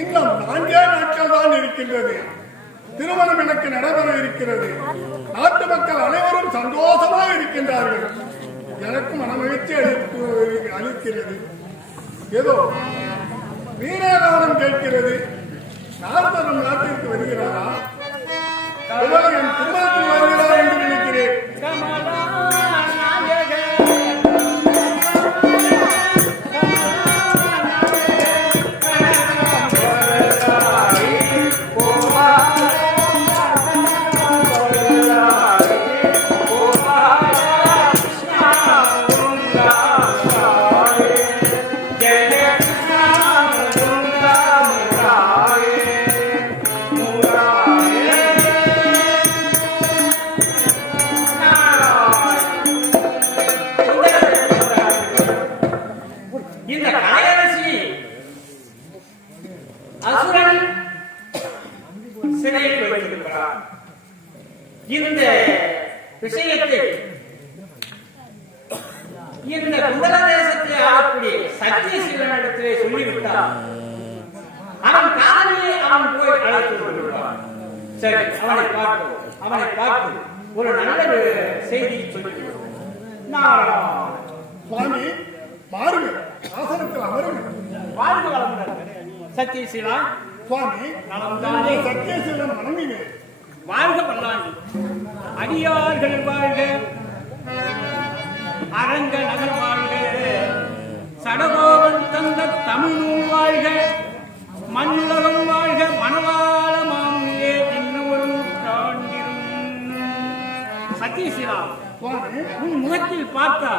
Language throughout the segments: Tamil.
இன்னும் 4 நாட்கள் தான் இருக்கின்றது. திருமணம் எனக்கு நடைபெற இருக்கிறது. நாட்டு மக்கள் அனைவரும் சந்தோஷமாக இருக்கின்றார்கள். எனக்கு மனமகிழ்ச்சி அளிக்கிறது. ஏதோ வீரகானம் கேட்கிறது. நாரதரும் நாட்டிற்கு வருகிறாரா? என் திருமணத்தில் வருகிறார் என்று நினைக்கிறேன். இந்த விஷயத்தை இந்த குண்டல தேசத்தை ஆளக்கூடிய சத்தியசீலனிடத்திலே சொல்லிவிட்டார். அவன் காலையே அவன் போய் அழைத்து கொள்வான். சரி, அவனை பார்த்து ஒரு நல்ல செய்தி சொல்லி சுவாமி பாருங்கள், ஆசனத்தில் அமருங்கள். வாழ்க வளமுடன் சத்தியசீலா. சுவாமி சத்தியசீலன் வணங்குகிறேன். வாழ்க பல்லாண்டு. அடியார்கள் வாழ்க, அரங்க நகர் வாழ்க, சடகோபன் தந்த தமிழ் வாழ்க, மண்ணுலகம் வாழ்க, மணவாள மாமுனியே இன்னும் சத்தியசீலா. உன் முகத்தில் பார்த்தா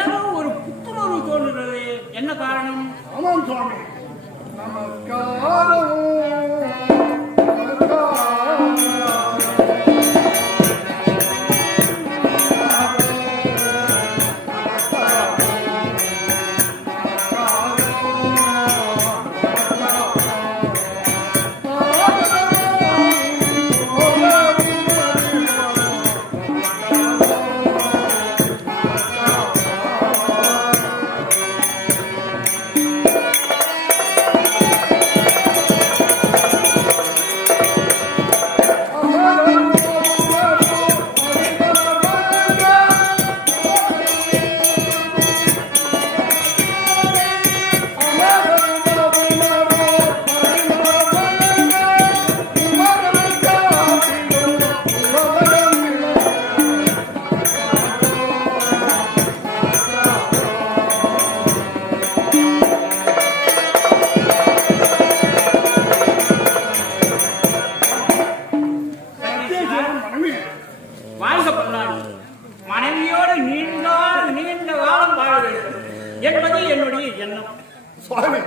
ஏதோ ஒரு புத்துணர்வு தோன்றுகிறது. என்ன காரணம்? ஆமாம் சுவாமி, நமஸ்காரம். மனைவியோடு நீண்ட காலம் வாழ வேண்டும் என்பது என்னுடைய எண்ணம். சுவாமி,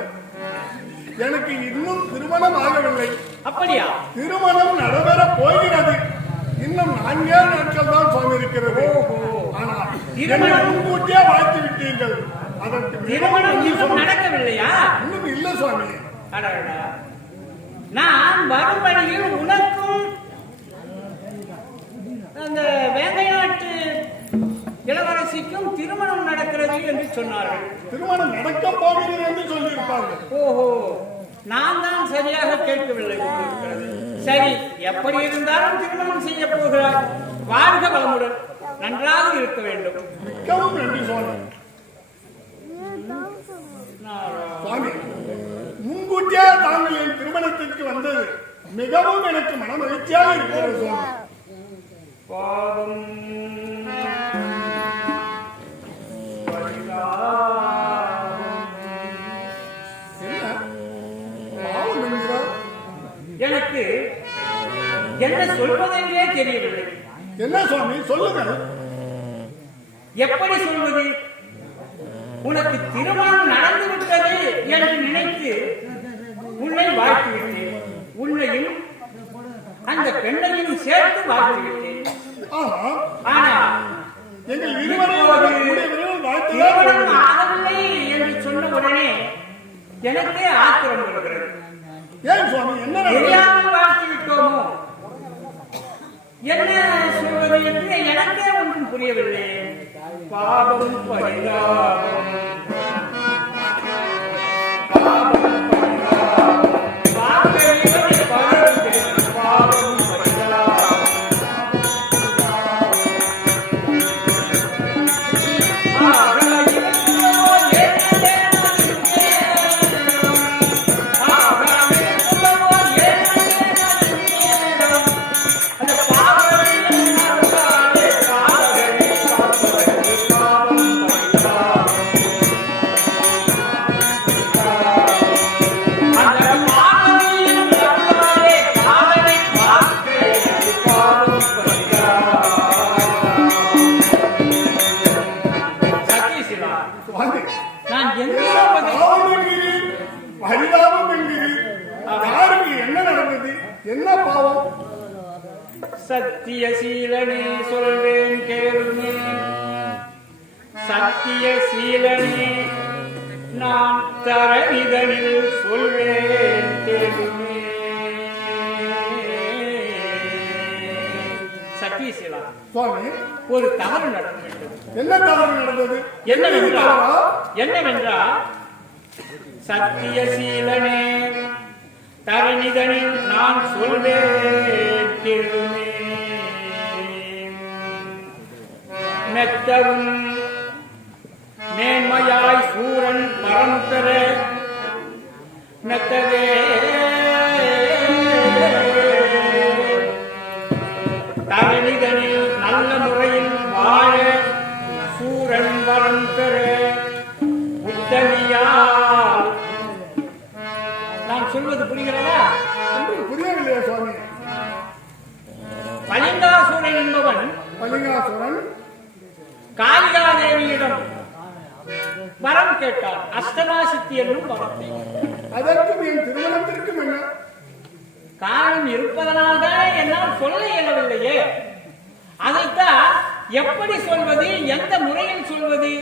எனக்கு இன்னும் திருமணம் ஆகவில்லை. அப்படியா? திருமணம் நடைபெற போகிறது. இன்னும் 4 நாட்கள் தான் சுவாமி இருக்கிறது. ஆனால் முன்கூட்டியே வாழ்த்து விட்டீர்கள். அதற்கு திருமணம் இன்னும் நடக்கவில்லையா? இன்னும் இல்லை சுவாமி. நான் வரும் வழியில் உனக்கும் அந்த வேங்கை நாட்டு இளவரசிக்கும் திருமணம் நடக்கிறது என்று சொன்னார்கள். திருமணம் நடக்க போகிறது என்று சொல்லியிருப்பார்கள். ஓஹோ, நான் தான் சரியாக கேட்கவில்லை. சரி, எப்படி இருந்தாலும் திருமணம் செய்ய போகிறார். வாழ்க வளமுடன், நன்றாக இருக்க வேண்டும். மிகவும் நன்றி சுவாமி. சுவாமி, முன்கூட்டியே தாங்கள் என் திருமணத்திற்கு வந்தது மிகவும் எனக்கு மன மகிழ்ச்சியாக இருக்கிறது சுவாமி. பாவம் எனக்கு என்ன சொல்வதென்றே தெரியவில்லை. என்ன சுவாமி, சொல்லுங்கள். எப்படி சொல்வது? உனக்கு திருமணம் நடந்து விட்டது என்று நினைத்து உன்னை வாழ்த்துவிட்டேன். உன்னையும் அந்த பெண்ணையும் சேர்த்து வாழ்த்துவிட்டேன். ஆனால் திருமணம் ஆகவில்லை என்று சொன்ன உடனே எனக்கே ஆத்திரம் வருகிறது. தெரியாமல் வாழ்த்து விட்டோமோ என்ன சொல்வது என்று எனக்கே ஒன்றும் புரியவில்லை. பாவம் பரிதாபம், பாவம் பரிதாபம். என்ன பாவம்? சத்தியசீலனே சொல்வேன் கேளுமே, சத்தியசீலனே நான் தரணிதனில் சொல்வேன் கேளுமே. சத்தியசீலா சுவாமி, ஒரு தவறு நடந்துவிட்டது. என்ன தவறு நடந்தது? என்னவென்றால் சத்தியசீலனே தரணிதனில் நான் சொல்வேன் கேளுமே. மெத்தவும் மேன்மையாய் சூரன் பரம் பெற மெத்தவே தரணிதனில் நல்ல முறையில் வாழ சூரன் வரம் பெற உத்தமியால். நான் சொல்வது புரிகிறதா? புரியவில்லையா சுவாமி? பலிங்காசூரன் என்பவன் பலிங்காசுரன் காளிகாதேவியிடம் வரம் கேட்டார். அஷ்டமா சித்தி என்னும் வரத்தை. அதற்கும் என் திருமணத்திற்கும் என்ன காரணம் இருப்பதனால்தான் என்னால் சொல்ல இயலவில்லையே. அதைத்தான் எப்படி சொல்வது, எந்த முறையில் சொல்வது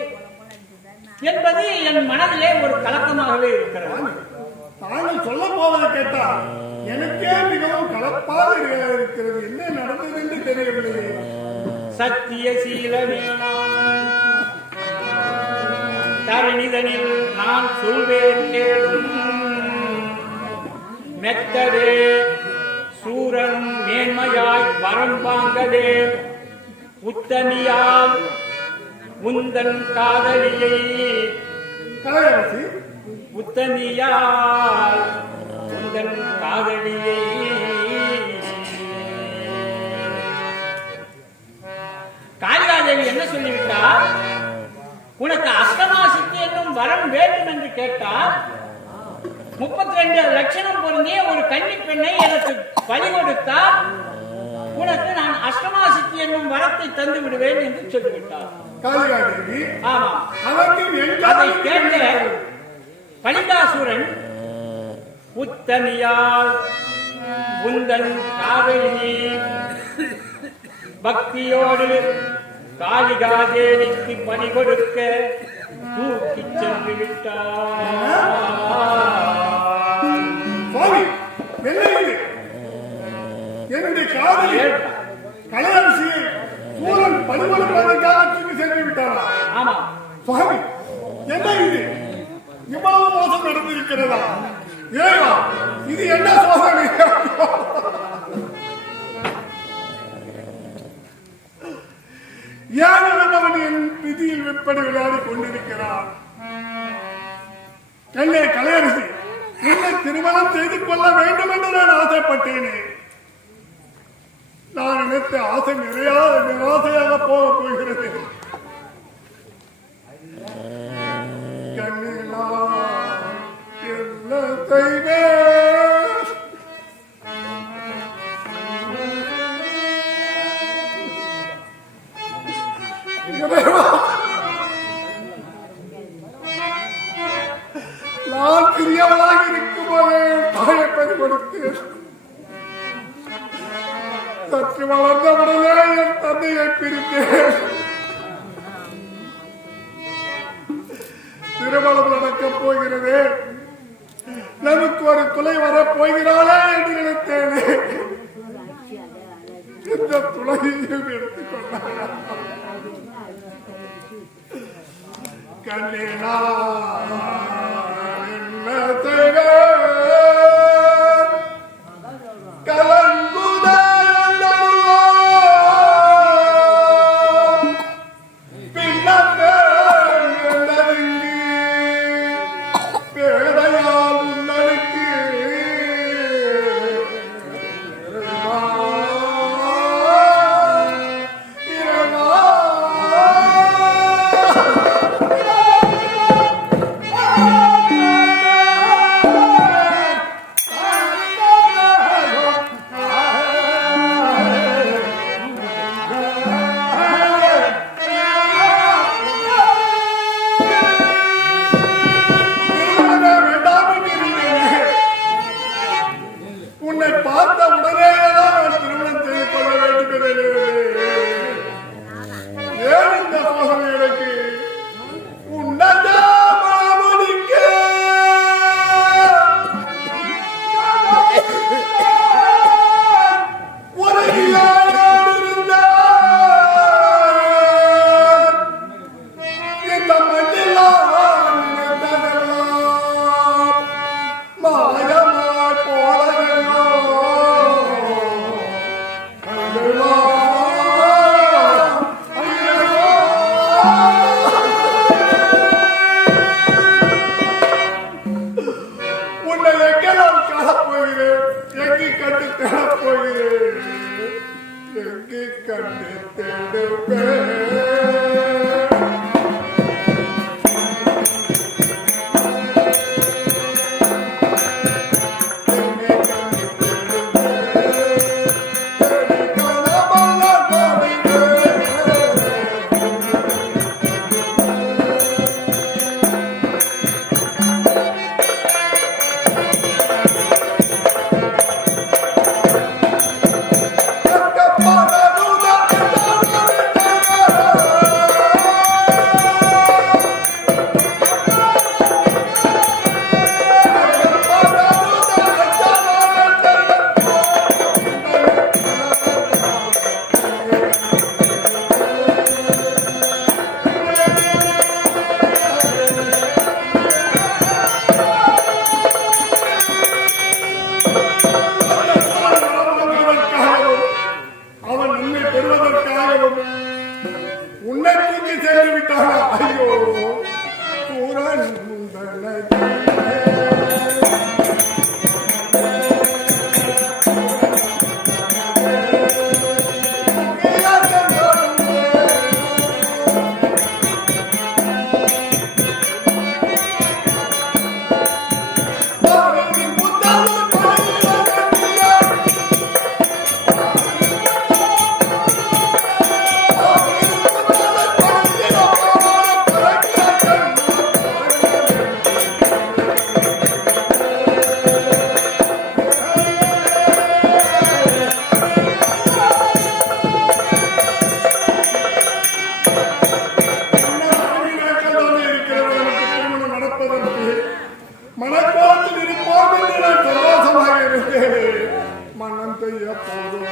என்பது என் மனதிலே ஒரு கலக்கமாகவே இருக்கிறது. தாங்கள் சொல்ல போவதை கேட்டால் எனக்கே மிகவும் கலப்பாக இருக்கிறது. என்ன நடந்தது என்று தெரியவில்லை. சத்தியசீலனே தரணிதனில் நான் சொல்வேன் கேளும். மெத்தவே சூரன் மேன்மையாய் வரம் வாங்கவே உத்தமியால் உந்தன் காதலியை. கலையரசி, உத்தமியால் உந்தன் காதலியை. காளிகாதேவி என்ன சொல்லிவிட்டார்? உனக்கு அஷ்டமா சித்தி என்னும் வரம் வேண்டும் என்று கேட்டால் 32 லட்சணம் பொருந்திய ஒரு கன்னி பெண்ணை எனக்கு பலி கொடுத்தால் உனக்கு நான் அஷ்டமா சித்தி என்னும் வரத்தை தந்து விடுவேன் என்று சொல்லிவிட்டார் காளிகாதேவி. ஆமா, அதை கேட்ட பலிங்காசூரன் உத்தமியால் உந்தன் காதலியை பக்தியோடு காளிகாதேவிக்கு பணி கொடுக்க தூக்கி சென்று விட்டார். என்னுடைய காதலி கலையரசியை சூரன் பணி கொடுப்பதற்காக தூக்கி சென்று விட்டாரா? ஆமா சுவாமி, என்ன இது? இவ்வளவு மோசம் நடந்திருக்கிறதா? ஏவா, இது என்ன சோதனை? ஏனவன் என் விதியில் வெப்படி விளையாடி கொண்டிருக்கிறான். என்னை கலையரசி என்னை திருமணம் செய்து கொள்ள வேண்டும் என்று நான் ஆசைப்பட்டேனே. நான் நினைத்த ஆசை நிராசையாக போக போகிறது. கண்ணிலா என்ன செய்வேன்? நான் பெரியவளாக இருக்கும் போதே தாயை பறி கொடுத்தேன். சற்று வளர்ந்தவுடனே என் தந்தையை பிரித்தேன். திருமணம் நடக்கப் போகிறது, நமக்கு ஒரு துளை வரப் போகிறாளே என்று நினைத்தேனே. இந்த துளையையும் எடுத்துக்கொண்டாயா? கண்ணீனா என்ன செய்வேன்? கலங்குதே எங்கே கண்டு தேடப் போகிறேன்? எங்கே கண்டு தேடுவேன்? உன்னை தூக்கி சென்று விட்டானா? ஐயோ சூரன் முந்தனை மனக்கோலத்தில் இருப்போம் என்று நான் சந்தோஷமாக இருந்தேன். மனம் செய்ய போதும்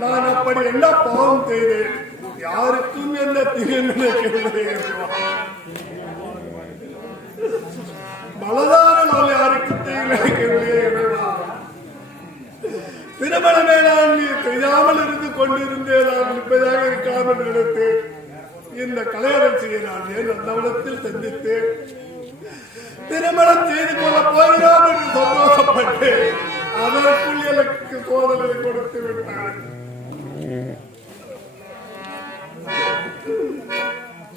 நான் அப்படி என்ன பாவம் செய்தேன்? யாருக்கும் என்ன நினைக்கவில்லை. பலதாரம் யாருக்கும் நினைக்கவில்லை. திருமணமே நான் தெரியாமல் இருந்து கொண்டிருந்தேன். நான் இருப்பதாக இருக்காமல் நினைத்தேன். இந்த கலையரசியை நான் ஏன் அந்தவனத்தில் சந்தித்தேன். திருமணம் செய்து கொள்ள போகிறோம் என்று சந்தோஷப்பட்டேன். அதற்குள் எனக்கு சோதனை கொடுத்து விட்டார்.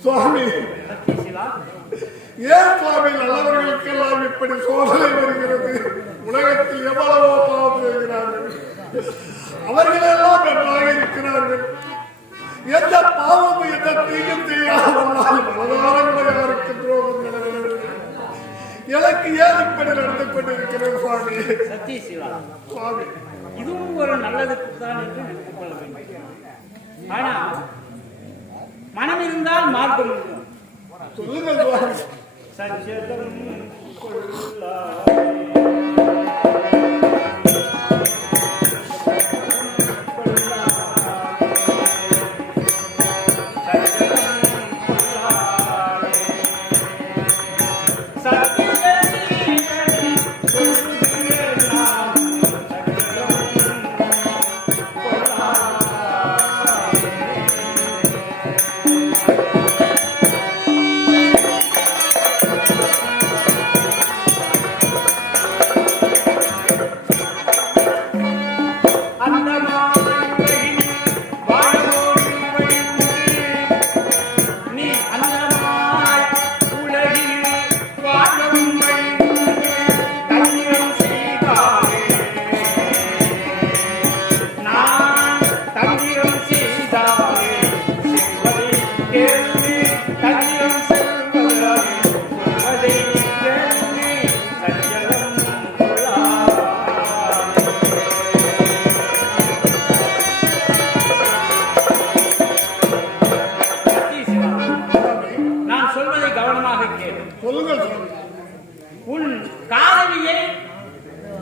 சுவாமி, ஏன் சுவாமி நல்லவர்களுக்கெல்லாம் இப்படி சோதனை வருகிறது? உலகத்தில் எவ்வளவோ பாவம் செய்கிறார்கள். அவர்களெல்லாம் நன்றாக இருக்கிறார்கள். எந்த பாவமும் எந்த தீங்கும் செய்யாமல் மனதாரங்களுக்கு துரோகம் நடக்கிறது. எனக்கு ஏன் இப்படி நடந்து கொண்டிருக்கிறது? சுவாமி சத்யசிவா, சுவாமி, இதுவும் ஒரு நல்லதுக்கு தான் என்று நினைத்துக் கொள்ள வேண்டும். ஆனா மனம் இருந்தால் மார்க்கம் இருக்கும். சொல்லுங்கள் சுவாமி. சஞ்சதம்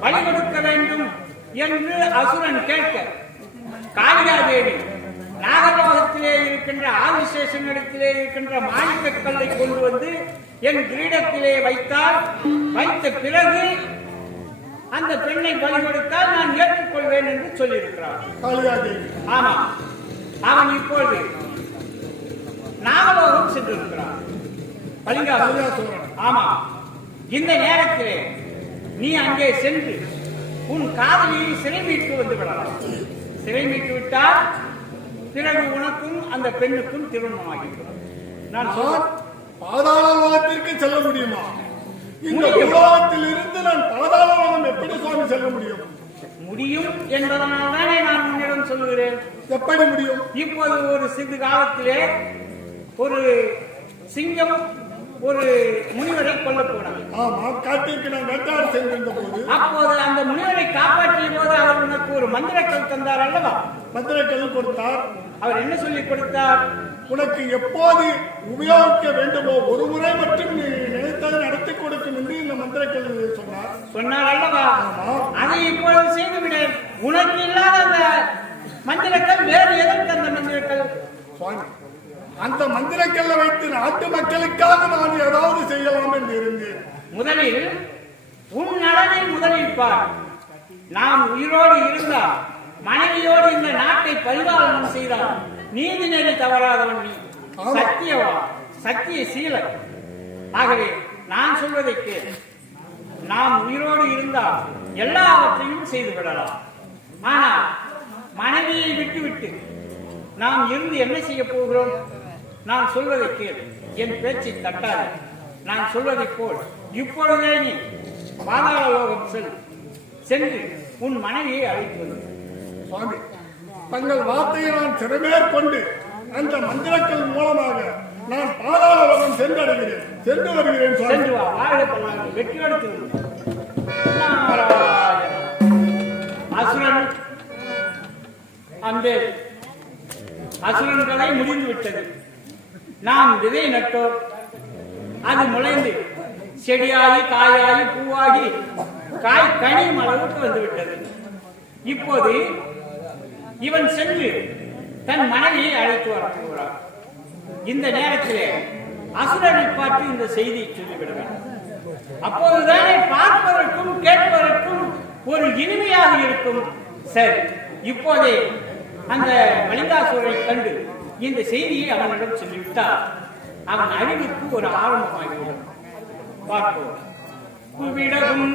பலி கொடுக்க வேண்டும் என்று அசுரன் கேட்க காளிகாதேவி நாகலோகத்திலே இருக்கின்ற ஆதிசேஷனிடத்திலே இருக்கின்ற மாணிக்கக்கல்லை கொண்டு வந்து என் கிரீடத்திலே வைத்த பிறகு அந்த பெண்ணை பலி கொடுத்தால் நான் ஏற்றுக்கொள்வேன் என்று சொல்லியிருக்கிறார் காளிகாதேவி. ஆமா, அவன் இப்பொழுது நாகலோகம் சென்றிருக்கிறான். பலிங்காசுரன். ஆமா, இந்த நேரத்திலே நீ அங்கே சென்று உன் காதலியை சிறை மீட்டு வந்து விடலாம். சிறை மீட்டு விட்டால் பிறகு உனக்கும் அந்த பெண்ணுக்கும் திருமணமாகிவிடும். நான் பாதாள லோகத்திற்கு செல்ல முடியுமா? இந்த முடியும். உலகத்தில் இருந்து நான் பாதாள லோகம் எப்படி சுவாமி செல்ல முடியும்? முடியும் என்பதனால் தானே நான் உன்னிடம் சொல்லுகிறேன். எப்படி முடியும்? இப்போது ஒரு சிறு காலத்திலே ஒரு சிங்கம் ஒரு முனிவரை கொல்ல போனார். ஆமா, காட்டிற்கு நான் வேட்டாட சென்றிருந்த போது அப்போது அந்த முனிவரை காப்பாற்றிய போது அவர் உனக்கு ஒரு மந்திரக்கல் தந்தார் அல்லவா? மந்திரக்கல் கொடுத்தார். அவர் என்ன சொல்லி கொடுத்தார்? உனக்கு எப்போது உபயோகிக்க வேண்டுமோ ஒரு முறை மட்டும் நீ நினைத்ததை நடத்தி கொடுக்கும் என்று இந்த மந்திரக்கல் சொன்னார் அல்லவா? அதை இப்பொழுது செய்துவிடு. உனக்கு இல்லாத அந்த மந்திரக்கல் வேறு எதற்கு அந்த மந்திரக்கல்? சுவாமி, அந்த மந்திரக்கல்லை வைத்து நாட்டு மக்களுக்காக நான் ஏதாவது செய்யலாம் என்று இருந்தேன். முதலில் உன் நலனை முதலில் பார். நாம் உயிரோடு இருந்தால் மனைவியோடு இந்த நாட்டை பரிபாலனம் செய்தால் நீதி நெறி தவறாதவன் நீ. சத்தியவா, சத்திய சீலன். ஆகவே நான் சொல்வதை கேள். நாம் உயிரோடு இருந்தால் எல்லாவற்றையும் செய்து விடலாம். ஆனால் மனைவியை விட்டுவிட்டு நாம் இருந்து என்ன செய்ய போகிறோம்? நான் சொல்வதை கேள், என் பேச்சை தட்டாது. நான் சொல்வதை போல் இப்பொழுதே நீ பாதாள லோகம் சென்று உன் மனைவியை அழைத்து வந்து. சுவாமி, தங்கள் வார்த்தையை நான் சிறமேற்கொண்டு அந்த மந்திரக்கல் மூலமாக நான் பாதாள லோகம் சென்றடைகிறேன். சென்று வருகிறேன். சென்று வா, வாழ்க பல்லாண்டு, வெற்றியோடு திரும்ப. அசுரன் அந்த அசுரன்களை முடிந்து விட்டது. நாம் விதை நட்டோம், அது முளைந்து செடியாகி காயாகி பூவாகி காய் கனியும் அளவுக்கு வந்து விட்டது. இப்போது இவன் சென்று தன் மனைவியை அழைத்து வரப்போகிறார். இந்த நேரத்திலே அசுரனை பார்த்து இந்த செய்தியை சொல்லிவிட வேண்டும். அப்போதுதானே பார்ப்பதற்கும் கேட்பதற்கும் ஒரு இனிமையாக இருக்கும். சரி, இப்போதே அந்த மலிங்காசுரனை கண்டு இந்த செய்தியை அவனிடம் சொல்லிவிட்டால் அவன் அழிவுக்கு ஒரு ஆரம்பமாகிவிடும். பார்ப்போம். குவிடகும்